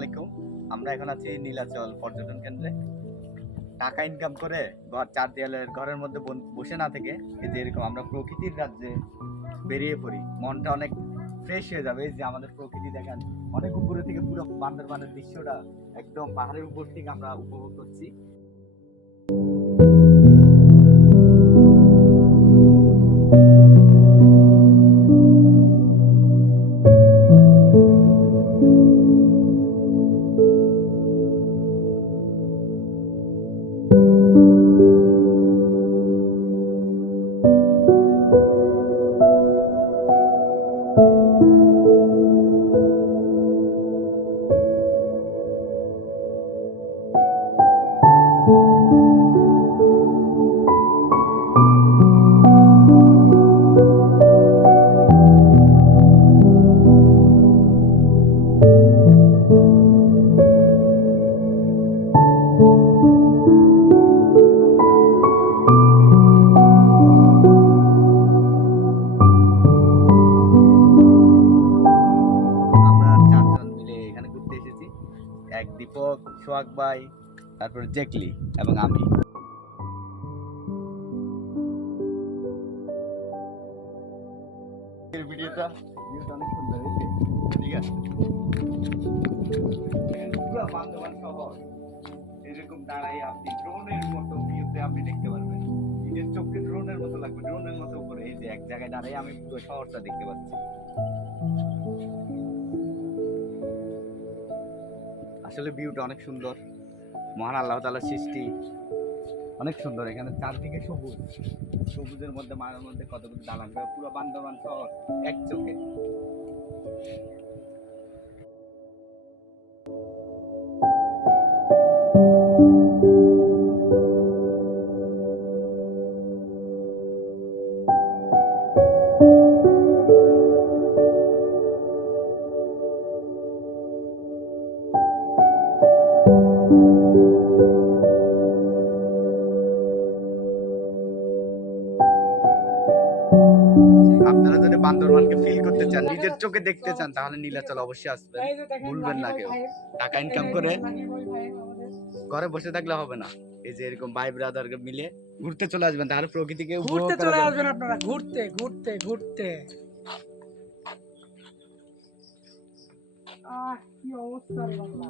আলাইকুম। আমরা এখন আছি নীলাচল পর্যটন কেন্দ্রে। টাকা ইনকাম করে চার দেয়ালের ঘরের মধ্যে বসে না থেকে এই যে এরকম আমরা প্রকৃতির রাজ্যে বেরিয়ে পড়ি, মনটা অনেক ফ্রেশ হয়ে যাবে। এই যে আমাদের প্রকৃতি দেখেন, অনেক উপরে থেকে পুরো বান্দরবানের দৃশ্যটা একদম পাহাড়ের উপর থেকে আমরা উপভোগ করছি। এক দীপক, সোহাগ ভাই, তারপর জেকলি এবং আমি। ভিডিওটা অনেক সুন্দর হয়েছে, ঠিক আছে? পুরো বান্দরবান শহর এরকম দাঁড়াই আপনি ড্রোনের মতো ভিউতে আপনি দেখতে পারবেন। নিজের চোখে ড্রোনের মতো লাগবে, ড্রোনের মতো উপরে। এই যে এক জায়গায় দাঁড়াই আমি পুরো শহরটা দেখতে পাচ্ছি। আসলে ভিউটা অনেক সুন্দর, মহান আল্লাহ তাআলার সৃষ্টি অনেক সুন্দর। এখানে চারদিকে সবুজ, সবুজের মধ্যে মায়ের মধ্যে কতগুলো দালান, পুরো বান্দরবান শহর এক চোখে। আপনারা যদি বান্দরবানকে ফিল করতে চান, নিজের চোখে দেখতে চান, তাহলে নীলাচল অবশ্যই আসবেন, ভুলবেন না কেউ। টাকা ইনকাম করে ঘরে বসে থাকলে হবে না। এই যে এরকম ভাই ব্রাদার মিলে ঘুরতে চলে আসবেন, তাহলে প্রকৃতিকে ঘুরতে চলে আসবেন আপনারা, ঘুরতে ঘুরতে ঘুরতে। কি অবস্থা রে বাংলা।